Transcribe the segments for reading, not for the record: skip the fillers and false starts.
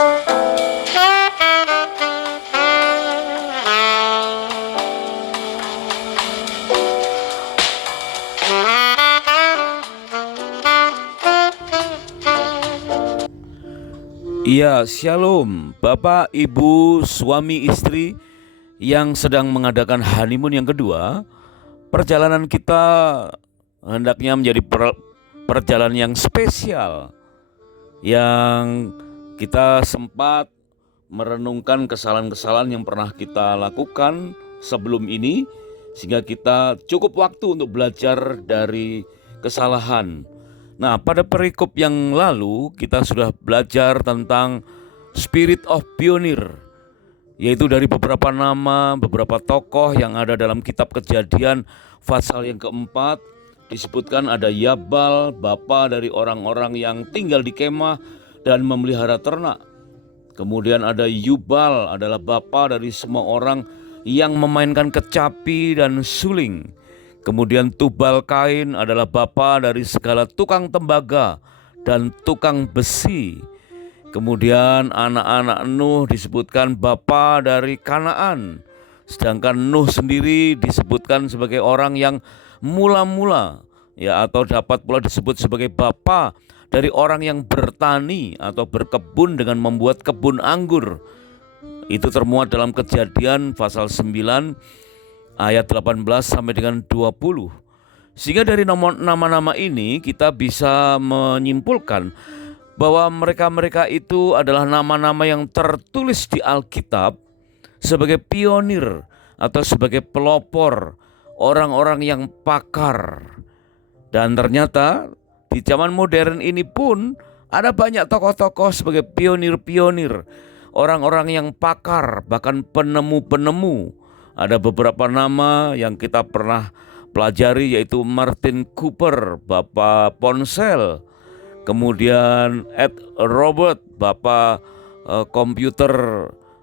Ya, shalom Bapak, Ibu, suami, istri yang sedang mengadakan honeymoon yang kedua. Perjalanan kita hendaknya menjadi perjalanan yang spesial, yang kita sempat merenungkan kesalahan-kesalahan yang pernah kita lakukan sebelum ini, sehingga kita cukup waktu untuk belajar dari kesalahan. Nah, pada perikop yang lalu kita sudah belajar tentang Spirit of Pioneer, yaitu dari beberapa nama, beberapa tokoh yang ada dalam kitab Kejadian pasal yang keempat. Disebutkan ada Yabal, bapa dari orang-orang yang tinggal di kemah dan memelihara ternak. Kemudian ada Yubal, adalah bapa dari semua orang yang memainkan kecapi dan suling. Kemudian Tubal Kain adalah bapa dari segala tukang tembaga dan tukang besi. Kemudian anak-anak Nuh disebutkan bapa dari Kanaan. Sedangkan Nuh sendiri disebutkan sebagai orang yang mula-mula, ya, atau dapat pula disebut sebagai bapa dari orang yang bertani atau berkebun dengan membuat kebun anggur. Itu termuat dalam Kejadian pasal 9 ayat 18 sampai dengan 20. Sehingga dari nama-nama ini kita bisa menyimpulkan bahwa mereka-mereka itu adalah nama-nama yang tertulis di Alkitab sebagai pionir atau sebagai pelopor, orang-orang yang pakar. Dan ternyata di zaman modern ini pun ada banyak tokoh-tokoh sebagai pionir-pionir, orang-orang yang pakar, bahkan penemu-penemu. Ada beberapa nama yang kita pernah pelajari, yaitu Martin Cooper, Bapak ponsel. Kemudian Ed Robert, Bapak komputer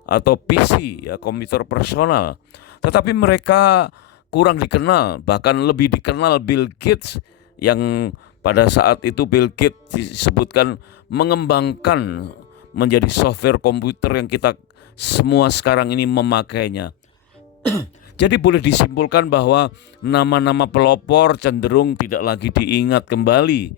atau PC, ya, komputer personal. Tetapi mereka kurang dikenal, bahkan lebih dikenal Bill Gates, yang pada saat itu Bill Gates disebutkan mengembangkan menjadi software komputer yang kita semua sekarang ini memakainya. Jadi boleh disimpulkan bahwa nama-nama pelopor cenderung tidak lagi diingat kembali,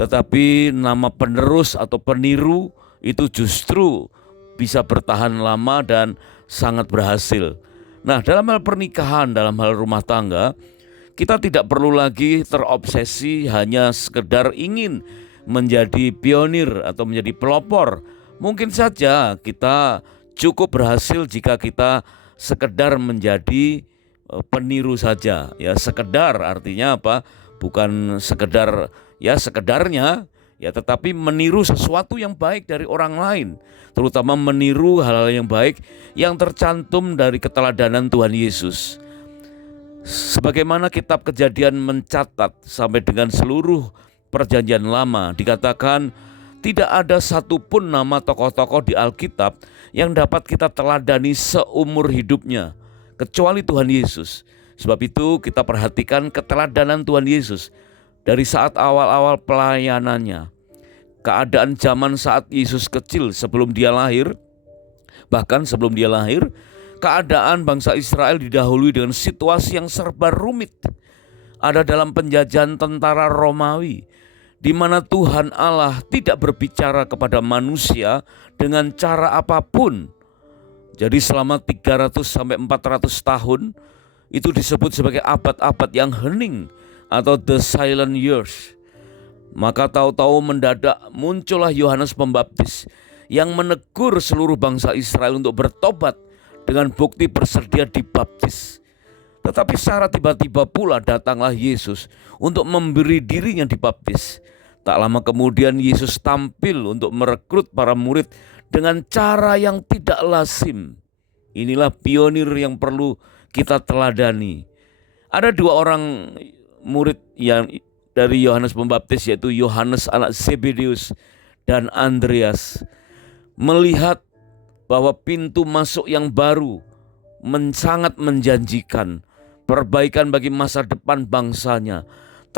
tetapi nama penerus atau peniru itu justru bisa bertahan lama dan sangat berhasil. Nah, dalam hal pernikahan, dalam hal rumah tangga, kita tidak perlu lagi terobsesi hanya sekedar ingin menjadi pionir atau menjadi pelopor. Mungkin saja kita cukup berhasil jika kita sekedar menjadi peniru saja. Ya, sekedar artinya apa? Bukan sekedar ya sekedarnya, ya, tetapi meniru sesuatu yang baik dari orang lain, terutama meniru hal-hal yang baik yang tercantum dari keteladanan Tuhan Yesus. Sebagaimana kitab Kejadian mencatat sampai dengan seluruh perjanjian lama, dikatakan tidak ada satupun nama tokoh-tokoh di Alkitab yang dapat kita teladani seumur hidupnya, kecuali Tuhan Yesus. Sebab itu kita perhatikan keteladanan Tuhan Yesus dari saat awal-awal pelayanannya, keadaan zaman saat Yesus kecil sebelum dia lahir, bahkan sebelum dia lahir, keadaan bangsa Israel didahului dengan situasi yang serba rumit. Ada dalam penjajahan tentara Romawi, di mana Tuhan Allah tidak berbicara kepada manusia dengan cara apapun. Jadi selama 300 sampai 400 tahun itu disebut sebagai abad-abad yang hening atau the silent years. Maka tahu-tahu mendadak muncullah Yohanes Pembaptis yang menegur seluruh bangsa Israel untuk bertobat dengan bukti bersedia dibaptis. Tetapi secara tiba-tiba pula datanglah Yesus untuk memberi dirinya dibaptis. Tak lama kemudian Yesus tampil untuk merekrut para murid dengan cara yang tidak lazim. Inilah pionir yang perlu kita teladani. Ada dua orang murid yang dari Yohanes Pembaptis, yaitu Yohanes anak Zebedeus dan Andreas. Melihat bahwa pintu masuk yang baru sangat menjanjikan, perbaikan bagi masa depan bangsanya,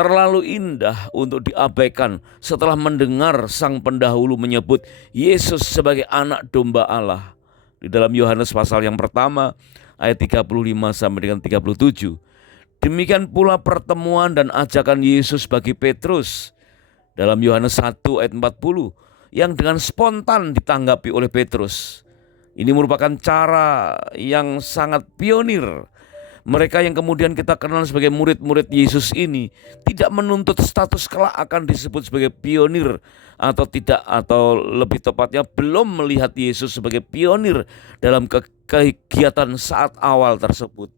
terlalu indah untuk diabaikan setelah mendengar sang pendahulu menyebut Yesus sebagai anak domba Allah. Di dalam Yohanes pasal yang pertama ayat 35 sampai dengan 37. Demikian pula pertemuan dan ajakan Yesus bagi Petrus dalam Yohanes 1 ayat 40 yang dengan spontan ditanggapi oleh Petrus. Ini merupakan cara yang sangat pionir. Mereka yang kemudian kita kenal sebagai murid-murid Yesus ini tidak menuntut status kelak akan disebut sebagai pionir atau tidak, atau lebih tepatnya belum melihat Yesus sebagai pionir dalam kegiatan saat awal tersebut.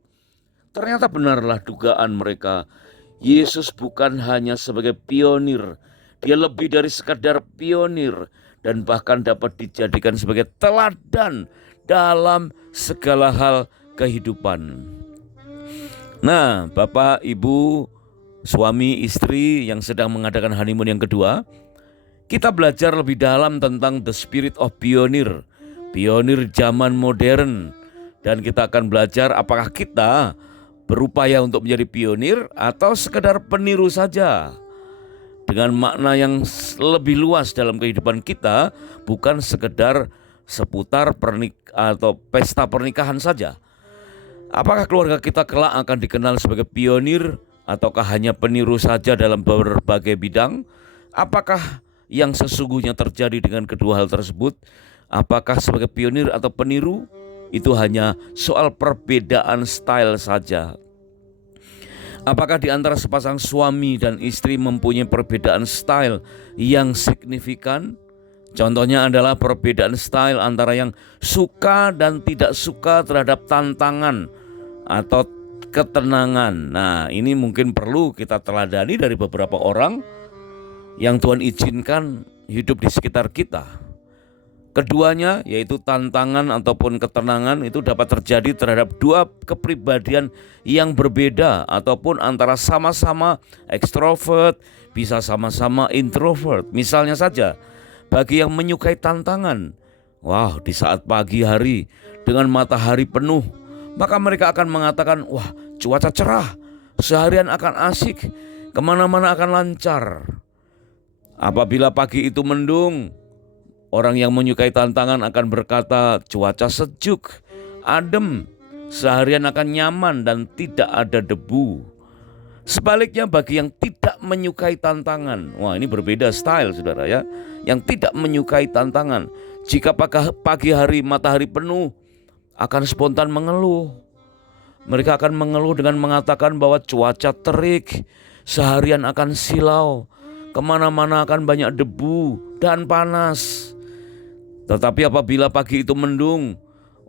Ternyata benarlah dugaan mereka. Yesus bukan hanya sebagai pionir, dia lebih dari sekadar pionir dan bahkan dapat dijadikan sebagai teladan dalam segala hal kehidupan. Nah, Bapak, Ibu, suami, istri yang sedang mengadakan honeymoon yang kedua, kita belajar lebih dalam tentang the spirit of pionir, pionir zaman modern. Dan kita akan belajar apakah kita berupaya untuk menjadi pionir atau sekedar peniru saja. Dengan makna yang lebih luas dalam kehidupan kita, bukan sekedar seputar atau pesta pernikahan saja. Apakah keluarga kita kelak akan dikenal sebagai pionir ataukah hanya peniru saja dalam berbagai bidang? Apakah yang sesungguhnya terjadi dengan kedua hal tersebut? Apakah sebagai pionir atau peniru? Itu hanya soal perbedaan style saja. Apakah di antara sepasang suami dan istri mempunyai perbedaan style yang signifikan? Contohnya adalah perbedaan style antara yang suka dan tidak suka terhadap tantangan atau ketenangan. Nah, ini mungkin perlu kita teladani dari beberapa orang yang Tuhan izinkan hidup di sekitar kita. Keduanya, yaitu tantangan ataupun ketenangan, itu dapat terjadi terhadap dua kepribadian yang berbeda ataupun antara sama-sama ekstrovert, bisa sama-sama introvert. Misalnya saja, bagi yang menyukai tantangan, di saat pagi hari dengan matahari penuh, maka mereka akan mengatakan, cuaca cerah, seharian akan asik, kemana-mana akan lancar. Apabila pagi itu mendung, orang yang menyukai tantangan akan berkata, cuaca sejuk, adem, seharian akan nyaman dan tidak ada debu. Sebaliknya bagi yang tidak menyukai tantangan, ini berbeda style saudara ya. Yang tidak menyukai tantangan, jika pagi hari matahari penuh, akan spontan mengeluh. Mereka akan mengeluh dengan mengatakan bahwa cuaca terik, seharian akan silau, kemana-mana akan banyak debu dan panas. Tetapi apabila pagi itu mendung,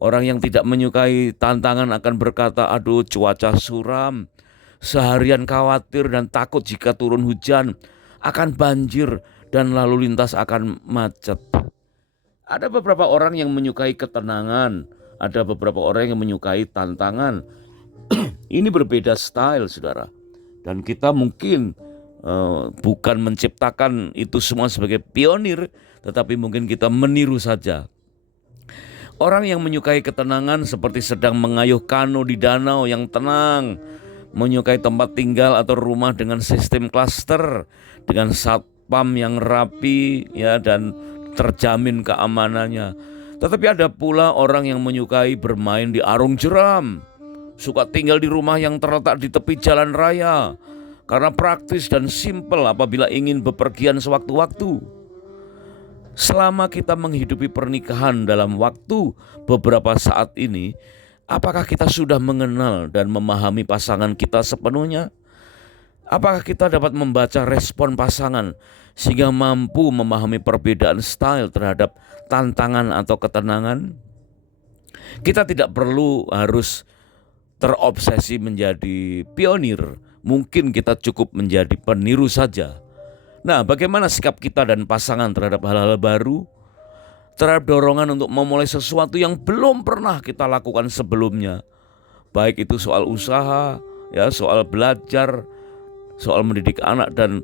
orang yang tidak menyukai tantangan akan berkata, aduh cuaca suram, seharian khawatir dan takut jika turun hujan, akan banjir dan lalu lintas akan macet. Ada beberapa orang yang menyukai ketenangan, ada beberapa orang yang menyukai tantangan. Ini berbeda style saudara. Dan kita mungkin bukan menciptakan itu semua sebagai pionir, tetapi mungkin kita meniru saja. Orang yang menyukai ketenangan seperti sedang mengayuh kano di danau yang tenang, menyukai tempat tinggal atau rumah dengan sistem klaster, dengan satpam yang rapi ya dan terjamin keamanannya. Tetapi ada pula orang yang menyukai bermain di arung jeram, suka tinggal di rumah yang terletak di tepi jalan raya karena praktis dan simpel apabila ingin bepergian sewaktu-waktu. Selama kita menghidupi pernikahan dalam waktu beberapa saat ini, apakah kita sudah mengenal dan memahami pasangan kita sepenuhnya? Apakah kita dapat membaca respon pasangan sehingga mampu memahami perbedaan style terhadap tantangan atau ketenangan? Kita tidak perlu harus terobsesi menjadi pionir. Mungkin kita cukup menjadi peniru saja. Nah, bagaimana sikap kita dan pasangan terhadap hal-hal baru? Terhadap dorongan untuk memulai sesuatu yang belum pernah kita lakukan sebelumnya. Baik itu soal usaha, ya, soal belajar, soal mendidik anak dan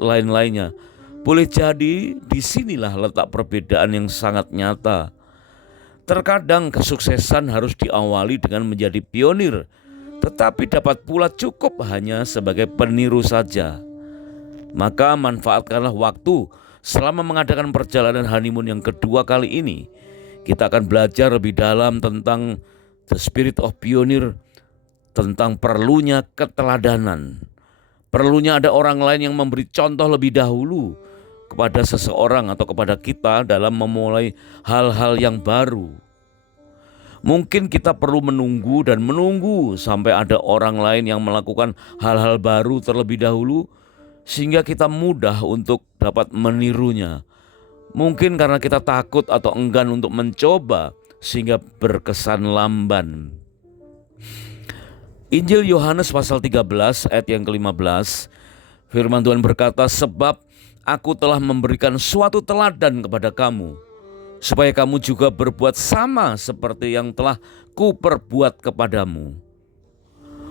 lain-lainnya. Boleh jadi disinilah letak perbedaan yang sangat nyata. Terkadang kesuksesan harus diawali dengan menjadi pionir, tetapi dapat pula cukup hanya sebagai peniru saja. Maka manfaatkanlah waktu selama mengadakan perjalanan honeymoon yang kedua kali ini. Kita akan belajar lebih dalam tentang the spirit of pioneer, tentang perlunya keteladanan. Perlunya ada orang lain yang memberi contoh lebih dahulu kepada seseorang atau kepada kita dalam memulai hal-hal yang baru. Mungkin kita perlu menunggu dan menunggu sampai ada orang lain yang melakukan hal-hal baru terlebih dahulu, sehingga kita mudah untuk dapat menirunya. Mungkin karena kita takut atau enggan untuk mencoba, sehingga berkesan lamban. Injil Yohanes pasal 13 ayat yang ke-15, firman Tuhan berkata, "Sebab Aku telah memberikan suatu teladan kepada kamu, supaya kamu juga berbuat sama seperti yang telah kuperbuat kepadamu."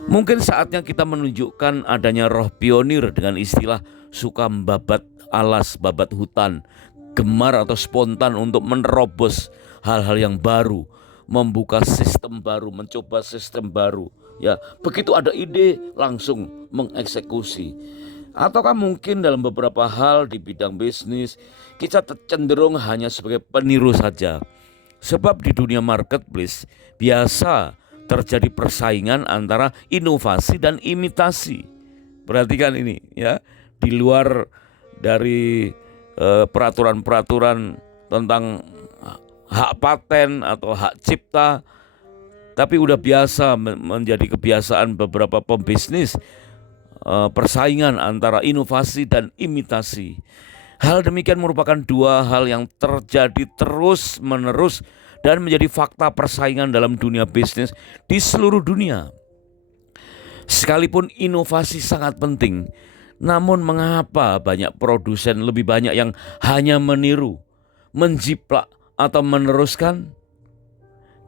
Mungkin saatnya kita menunjukkan adanya roh pionir dengan istilah suka membabat alas, babat hutan, gemar atau spontan untuk menerobos hal-hal yang baru, membuka sistem baru, mencoba sistem baru. Ya, begitu ada ide langsung mengeksekusi. Ataukah mungkin dalam beberapa hal di bidang bisnis kita cenderung hanya sebagai peniru saja. Sebab di dunia marketplace biasa terjadi persaingan antara inovasi dan imitasi. Perhatikan ini ya, di luar dari peraturan-peraturan tentang hak paten atau hak cipta, tapi udah biasa menjadi kebiasaan beberapa pembisnis, persaingan antara inovasi dan imitasi. Hal demikian merupakan dua hal yang terjadi terus menerus dan menjadi fakta persaingan dalam dunia bisnis di seluruh dunia. Sekalipun inovasi sangat penting, namun mengapa banyak produsen lebih banyak yang hanya meniru, menjiplak atau meneruskan?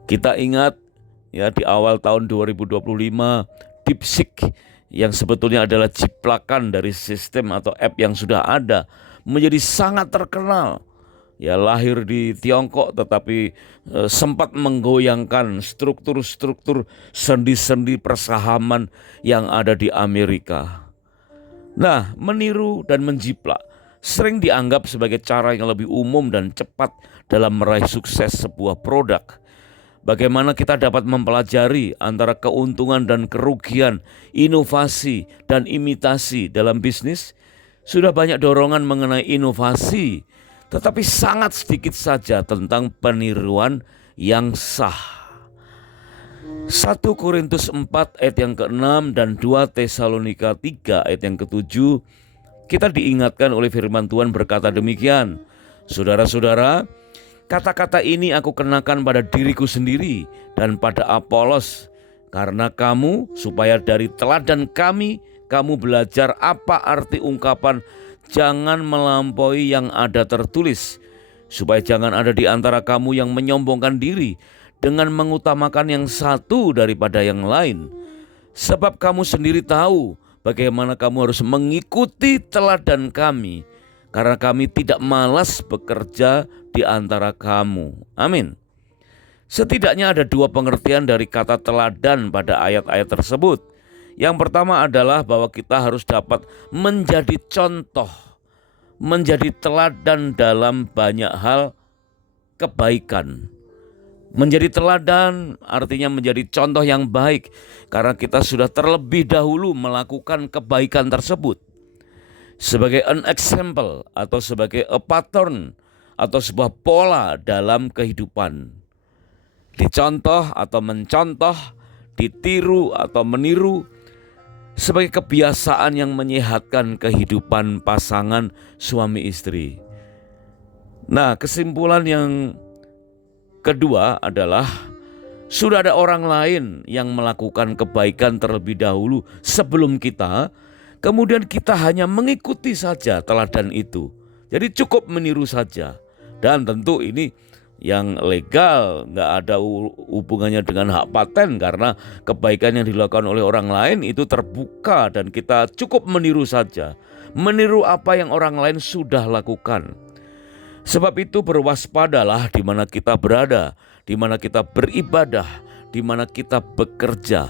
Kita ingat ya, di awal tahun 2025 DeepSeek yang sebetulnya adalah jiplakan dari sistem atau app yang sudah ada menjadi sangat terkenal. Ya, lahir di Tiongkok tetapi sempat menggoyangkan struktur-struktur sendi-sendi persahaman yang ada di Amerika. Nah, meniru dan menjiplak sering dianggap sebagai cara yang lebih umum dan cepat dalam meraih sukses sebuah produk. Bagaimana kita dapat mempelajari antara keuntungan dan kerugian, inovasi dan imitasi dalam bisnis? Sudah banyak dorongan mengenai inovasi, tetapi sangat sedikit saja tentang peniruan yang sah. 1 Korintus 4 ayat yang ke-6 dan 2 Tesalonika 3 ayat yang ke-7, kita diingatkan oleh firman Tuhan berkata demikian, "Saudara-saudara, kata-kata ini aku kenakan pada diriku sendiri dan pada Apolos, karena kamu, supaya dari teladan kami, kamu belajar apa arti ungkapan jangan melampaui yang ada tertulis, supaya jangan ada di antara kamu yang menyombongkan diri dengan mengutamakan yang satu daripada yang lain. Sebab kamu sendiri tahu bagaimana kamu harus mengikuti teladan kami, karena kami tidak malas bekerja di antara kamu." Amin. Setidaknya ada dua pengertian dari kata teladan pada ayat-ayat tersebut. Yang pertama adalah bahwa kita harus dapat menjadi contoh, menjadi teladan dalam banyak hal kebaikan. Menjadi teladan artinya menjadi contoh yang baik karena kita sudah terlebih dahulu melakukan kebaikan tersebut. Sebagai an example atau sebagai a pattern atau sebuah pola dalam kehidupan. Dicontoh atau mencontoh, ditiru atau meniru sebagai kebiasaan yang menyehatkan kehidupan pasangan suami istri. Nah, kesimpulan yang kedua adalah sudah ada orang lain yang melakukan kebaikan terlebih dahulu sebelum kita, kemudian kita hanya mengikuti saja teladan itu. Jadi cukup meniru saja. Dan tentu ini yang legal, nggak ada hubungannya dengan hak paten karena kebaikan yang dilakukan oleh orang lain itu terbuka dan kita cukup meniru saja. Meniru apa yang orang lain sudah lakukan. Sebab itu berwaspadalah di mana kita berada, di mana kita beribadah, di mana kita bekerja.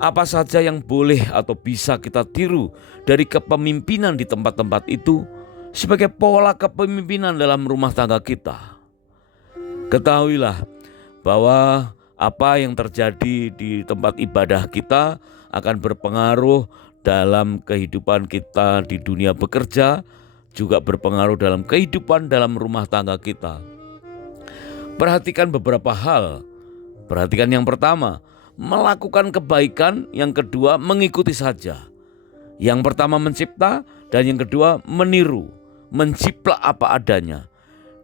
Apa saja yang boleh atau bisa kita tiru dari kepemimpinan di tempat-tempat itu sebagai pola kepemimpinan dalam rumah tangga kita. Ketahuilah bahwa apa yang terjadi di tempat ibadah kita akan berpengaruh dalam kehidupan kita di dunia bekerja, juga berpengaruh dalam kehidupan dalam rumah tangga kita. Perhatikan beberapa hal. Perhatikan yang pertama, melakukan kebaikan. Yang kedua, mengikuti saja. Yang pertama mencipta, dan yang kedua meniru, menciplak apa adanya.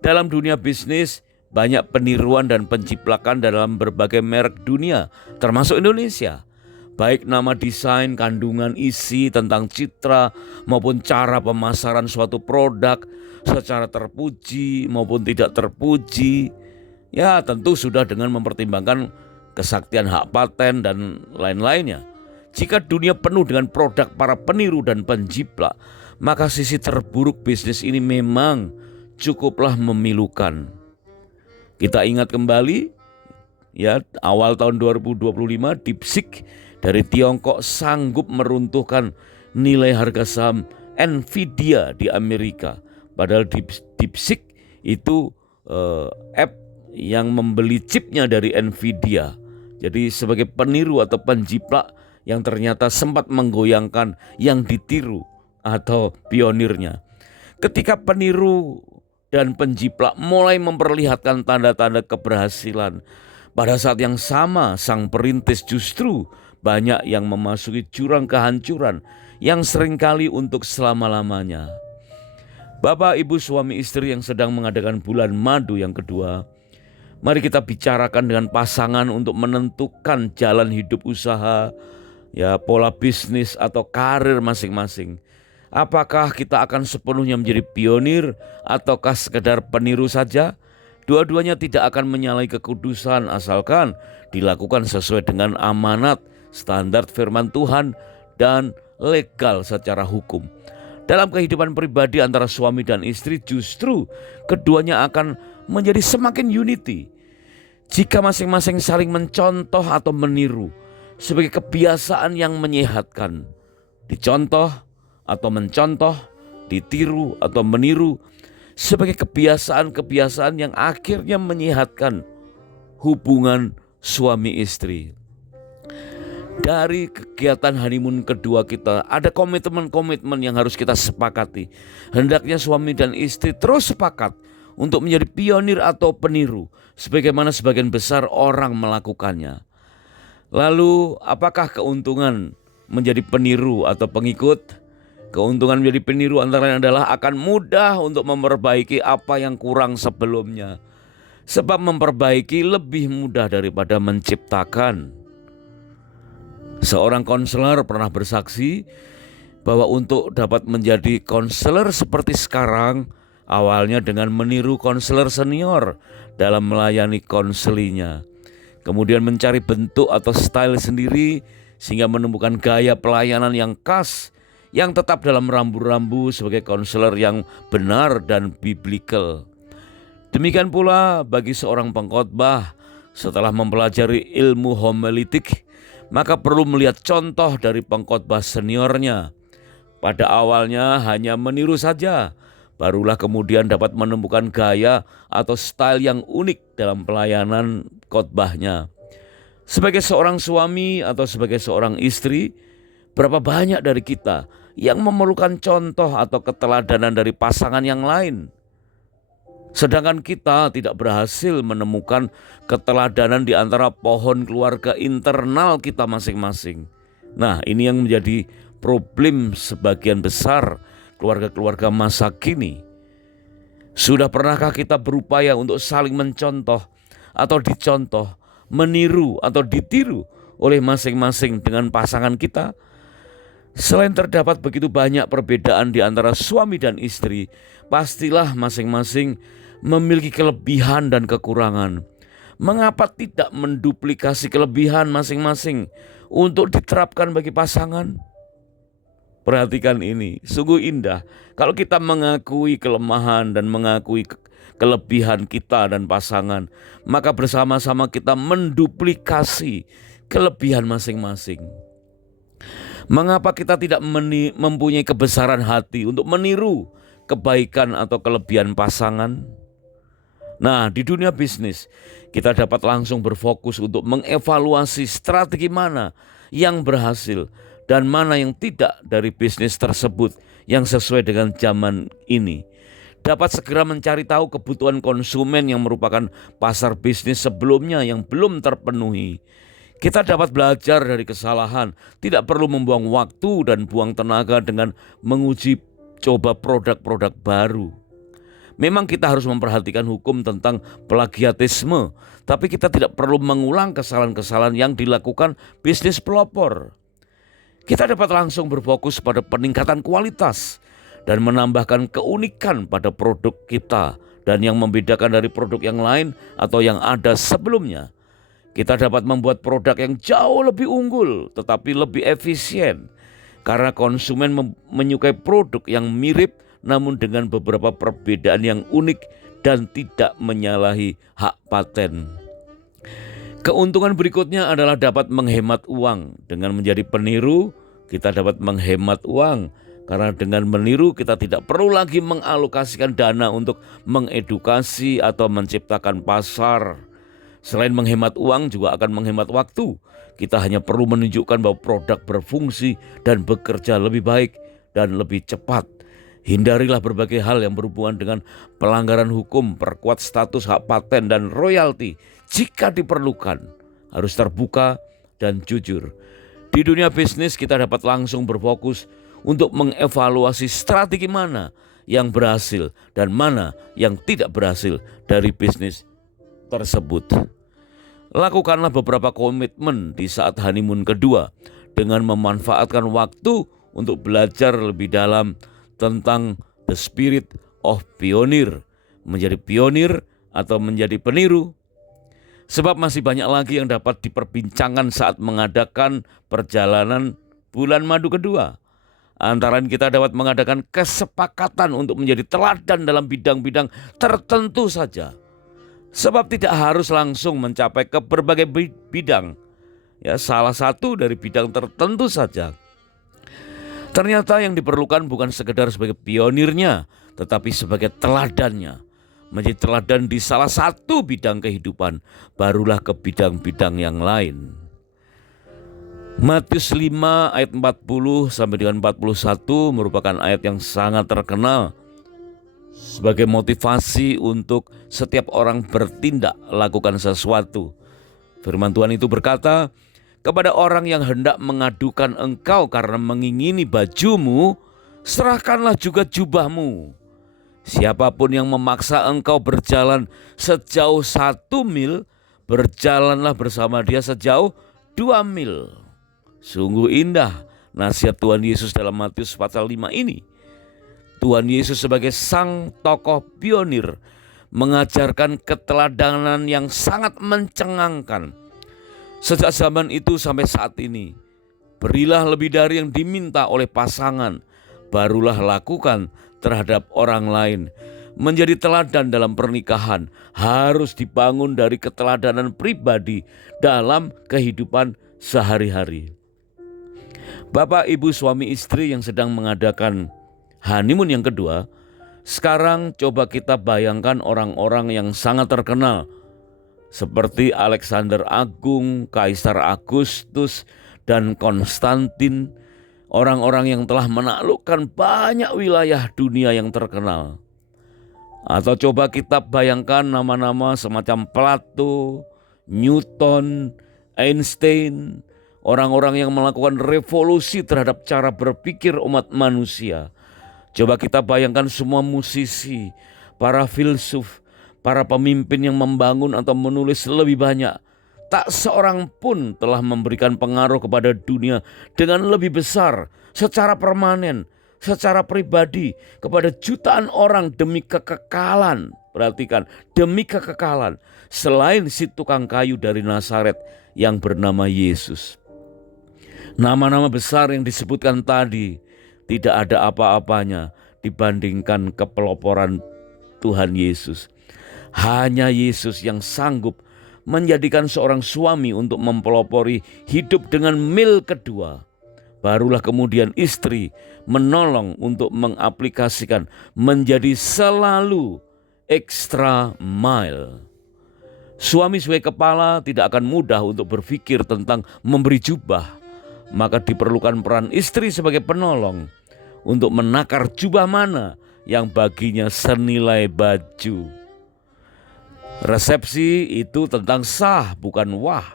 Dalam dunia bisnis, banyak peniruan dan penciplakan dalam berbagai merek dunia, termasuk Indonesia. Baik nama desain, kandungan isi tentang citra, maupun cara pemasaran suatu produk secara terpuji maupun tidak terpuji. Ya, tentu sudah dengan mempertimbangkan kesaktian hak paten dan lain-lainnya. Jika dunia penuh dengan produk para peniru dan penjiplak, maka sisi terburuk bisnis ini memang cukuplah memilukan. Kita ingat kembali, ya, awal tahun 2025 DeepSeek dari Tiongkok sanggup meruntuhkan nilai harga saham Nvidia di Amerika. Padahal DeepSeek itu app yang membeli chipnya dari Nvidia. Jadi sebagai peniru atau penjiplak yang ternyata sempat menggoyangkan yang ditiru atau pionirnya. Ketika peniru dan penjiplak mulai memperlihatkan tanda-tanda keberhasilan, pada saat yang sama sang perintis justru banyak yang memasuki jurang kehancuran yang seringkali untuk selama-lamanya. Bapak, Ibu, suami istri yang sedang mengadakan bulan madu yang kedua, mari kita bicarakan dengan pasangan untuk menentukan jalan hidup usaha, ya, pola bisnis atau karir masing-masing. Apakah kita akan sepenuhnya menjadi pionir ataukah sekedar peniru saja? Dua-duanya tidak akan menyalahi kekudusan asalkan dilakukan sesuai dengan amanat, standar firman Tuhan, dan legal secara hukum. Dalam kehidupan pribadi antara suami dan istri justru keduanya akan menjadi semakin unity jika masing-masing saling mencontoh atau meniru sebagai kebiasaan yang menyehatkan. Dicontoh atau mencontoh, ditiru atau meniru sebagai kebiasaan-kebiasaan yang akhirnya menyehatkan hubungan suami istri. Dari kegiatan honeymoon kedua kita ada komitmen-komitmen yang harus kita sepakati. Hendaknya suami dan istri terus sepakat untuk menjadi pionir atau peniru sebagaimana sebagian besar orang melakukannya. Lalu apakah keuntungan menjadi peniru atau pengikut? Keuntungan menjadi peniru antara lain adalah akan mudah untuk memperbaiki apa yang kurang sebelumnya. Sebab memperbaiki lebih mudah daripada menciptakan. Seorang konselor pernah bersaksi bahwa untuk dapat menjadi konselor seperti sekarang, awalnya dengan meniru konselor senior dalam melayani konselinya. Kemudian mencari bentuk atau style sendiri sehingga menemukan gaya pelayanan yang khas, yang tetap dalam rambu-rambu sebagai konselor yang benar dan biblikal. Demikian pula bagi seorang pengkhotbah setelah mempelajari ilmu homiletik, maka perlu melihat contoh dari pengkhotbah seniornya. Pada awalnya hanya meniru saja, barulah kemudian dapat menemukan gaya atau style yang unik dalam pelayanan khotbahnya. Sebagai seorang suami atau sebagai seorang istri, berapa banyak dari kita yang memerlukan contoh atau keteladanan dari pasangan yang lain, sedangkan kita tidak berhasil menemukan keteladanan di antara pohon keluarga internal kita masing-masing. Nah, ini yang menjadi problem sebagian besar keluarga-keluarga masa kini. Sudah pernahkah kita berupaya untuk saling mencontoh atau dicontoh, meniru atau ditiru oleh masing-masing dengan pasangan kita? Selain terdapat begitu banyak perbedaan di antara suami dan istri, pastilah masing-masing memiliki kelebihan dan kekurangan. Mengapa tidak menduplikasi kelebihan masing-masing untuk diterapkan bagi pasangan? Perhatikan ini, sungguh indah kalau kita mengakui kelemahan dan mengakui kelebihan kita dan pasangan, maka bersama-sama kita menduplikasi kelebihan masing-masing. Mengapa kita tidak mempunyai kebesaran hati untuk meniru kebaikan atau kelebihan pasangan? Nah, di dunia bisnis kita dapat langsung berfokus untuk mengevaluasi strategi mana yang berhasil dan mana yang tidak dari bisnis tersebut yang sesuai dengan zaman ini. Dapat segera mencari tahu kebutuhan konsumen yang merupakan pasar bisnis sebelumnya yang belum terpenuhi. Kita dapat belajar dari kesalahan, tidak perlu membuang waktu dan buang tenaga dengan menguji coba produk-produk baru. Memang kita harus memperhatikan hukum tentang plagiatisme, tapi kita tidak perlu mengulang kesalahan-kesalahan yang dilakukan bisnis pelopor. Kita dapat langsung berfokus pada peningkatan kualitas dan menambahkan keunikan pada produk kita dan yang membedakan dari produk yang lain atau yang ada sebelumnya. Kita dapat membuat produk yang jauh lebih unggul tetapi lebih efisien karena konsumen menyukai produk yang mirip namun dengan beberapa perbedaan yang unik dan tidak menyalahi hak paten. Keuntungan berikutnya adalah dapat menghemat uang. Dengan menjadi peniru, kita dapat menghemat uang. Karena dengan meniru kita tidak perlu lagi mengalokasikan dana untuk mengedukasi atau menciptakan pasar. Selain menghemat uang juga akan menghemat waktu. Kita hanya perlu menunjukkan bahwa produk berfungsi dan bekerja lebih baik dan lebih cepat. Hindarilah berbagai hal yang berhubungan dengan pelanggaran hukum, perkuat status hak paten dan royalti jika diperlukan. Harus terbuka dan jujur. Di dunia bisnis kita dapat langsung berfokus untuk mengevaluasi strategi mana yang berhasil dan mana yang tidak berhasil dari bisnis tersebut. Lakukanlah beberapa komitmen di saat honeymoon kedua dengan memanfaatkan waktu untuk belajar lebih dalam tentang the spirit of pioneer, menjadi pionir atau menjadi peniru. Sebab masih banyak lagi yang dapat diperbincangkan saat mengadakan perjalanan bulan madu kedua. Antara kita dapat mengadakan kesepakatan untuk menjadi teladan dalam bidang-bidang tertentu saja. Sebab tidak harus langsung mencapai ke berbagai bidang. Ya, salah satu dari bidang tertentu saja. Ternyata yang diperlukan bukan sekedar sebagai pionirnya, tetapi sebagai teladannya. Menjadi teladan di salah satu bidang kehidupan, barulah ke bidang-bidang yang lain. Matius 5 ayat 40 sampai dengan 41 merupakan ayat yang sangat terkenal sebagai motivasi untuk setiap orang bertindak lakukan sesuatu. Firman Tuhan itu berkata, kepada orang yang hendak mengadukan engkau karena mengingini bajumu, serahkanlah juga jubahmu. Siapapun yang memaksa engkau berjalan sejauh 1 mil, berjalanlah bersama dia sejauh 2 mil. Sungguh indah nasihat Tuhan Yesus dalam Matius pasal 5 ini. Tuhan Yesus sebagai sang tokoh pionir mengajarkan keteladanan yang sangat mencengangkan. Sejak zaman itu sampai saat ini, berilah lebih dari yang diminta oleh pasangan, barulah lakukan terhadap orang lain. Menjadi teladan dalam pernikahan harus dibangun dari keteladanan pribadi dalam kehidupan sehari-hari. Bapak, ibu, suami, istri yang sedang mengadakan honeymoon yang kedua, sekarang coba kita bayangkan orang-orang yang sangat terkenal seperti Alexander Agung, Kaisar Agustus, dan Konstantin, orang-orang yang telah menaklukkan banyak wilayah dunia yang terkenal. Atau coba kita bayangkan nama-nama semacam Plato, Newton, Einstein, orang-orang yang melakukan revolusi terhadap cara berpikir umat manusia. Coba kita bayangkan semua musisi, para filsuf, para pemimpin yang membangun atau menulis lebih banyak. Tak seorang pun telah memberikan pengaruh kepada dunia dengan lebih besar, secara permanen, secara pribadi, kepada jutaan orang demi kekekalan. Perhatikan, demi kekekalan. Selain si tukang kayu dari Nazaret yang bernama Yesus. Nama-nama besar yang disebutkan tadi tidak ada apa-apanya dibandingkan kepeloporan Tuhan Yesus. Hanya Yesus yang sanggup menjadikan seorang suami untuk mempelopori hidup dengan mil kedua. barulah kemudian istri menolong untuk mengaplikasikan menjadi selalu extra mile. Suami sebagai kepala tidak akan mudah untuk berpikir tentang memberi jubah, maka diperlukan peran istri sebagai penolong untuk menakar jubah mana yang baginya senilai baju. Resepsi itu tentang sah, bukan wah.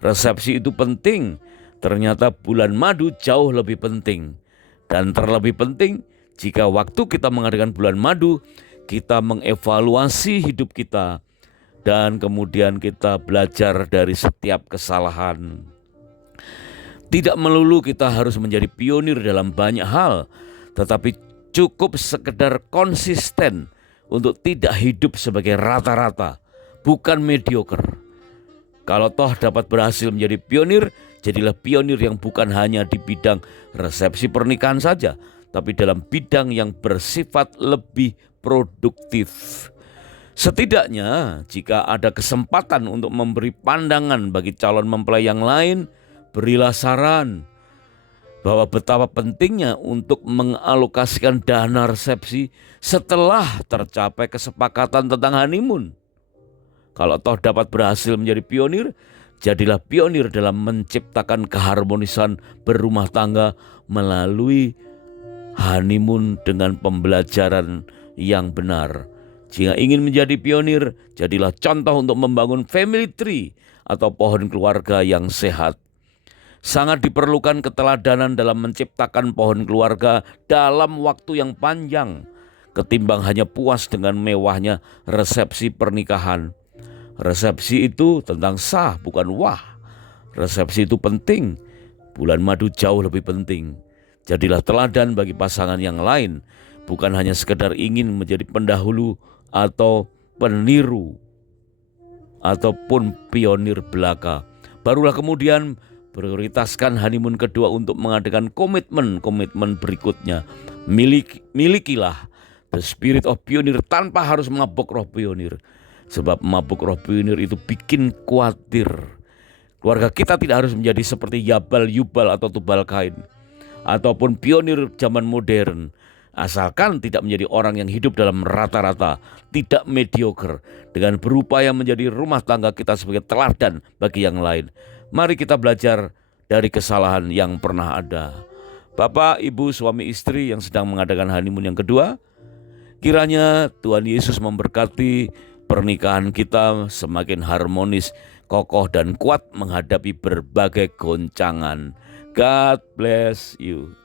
Resepsi itu penting, ternyata bulan madu jauh lebih penting. Dan terlebih penting, jika waktu kita mengadakan bulan madu, kita mengevaluasi hidup kita, dan kemudian kita belajar dari setiap kesalahan. Tidak melulu kita harus menjadi pionir dalam banyak hal, tetapi cukup sekedar konsisten untuk tidak hidup sebagai rata-rata, bukan mediocre. Kalau toh dapat berhasil menjadi pionir, jadilah pionir yang bukan hanya di bidang resepsi pernikahan saja, tapi dalam bidang yang bersifat lebih produktif. Setidaknya jika ada kesempatan untuk memberi pandangan bagi calon mempelai yang lain, berilah saran bahwa betapa pentingnya untuk mengalokasikan dana resepsi setelah tercapai kesepakatan tentang honeymoon. Kalau toh dapat berhasil menjadi pionir, jadilah pionir dalam menciptakan keharmonisan berumah tangga melalui honeymoon dengan pembelajaran yang benar. Jika ingin menjadi pionir, jadilah contoh untuk membangun family tree atau pohon keluarga yang sehat. Sangat diperlukan keteladanan dalam menciptakan pohon keluarga dalam waktu yang panjang, ketimbang hanya puas dengan mewahnya resepsi pernikahan. Resepsi itu tentang sah, bukan wah. Resepsi itu penting, bulan madu jauh lebih penting. Jadilah teladan bagi pasangan yang lain, bukan hanya sekedar ingin menjadi pendahulu atau peniru ataupun pionir belaka. Barulah kemudian prioritaskan honeymoon kedua untuk mengadakan komitmen berikutnya. Milikilah the spirit of pionir tanpa harus mabuk roh pionir. Sebab mabuk roh pionir itu bikin khawatir. Keluarga kita tidak harus menjadi seperti Yabal, Yubal atau Tubal Kain, ataupun pionir zaman modern. Asalkan tidak menjadi orang yang hidup dalam rata-rata, tidak mediocre, dengan berupaya menjadi rumah tangga kita sebagai teladan bagi yang lain. Mari kita belajar dari kesalahan yang pernah ada. Bapak, Ibu, suami istri yang sedang mengadakan honeymoon yang kedua, kiranya Tuhan Yesus memberkati pernikahan kita semakin harmonis, kokoh dan kuat menghadapi berbagai goncangan. God bless you.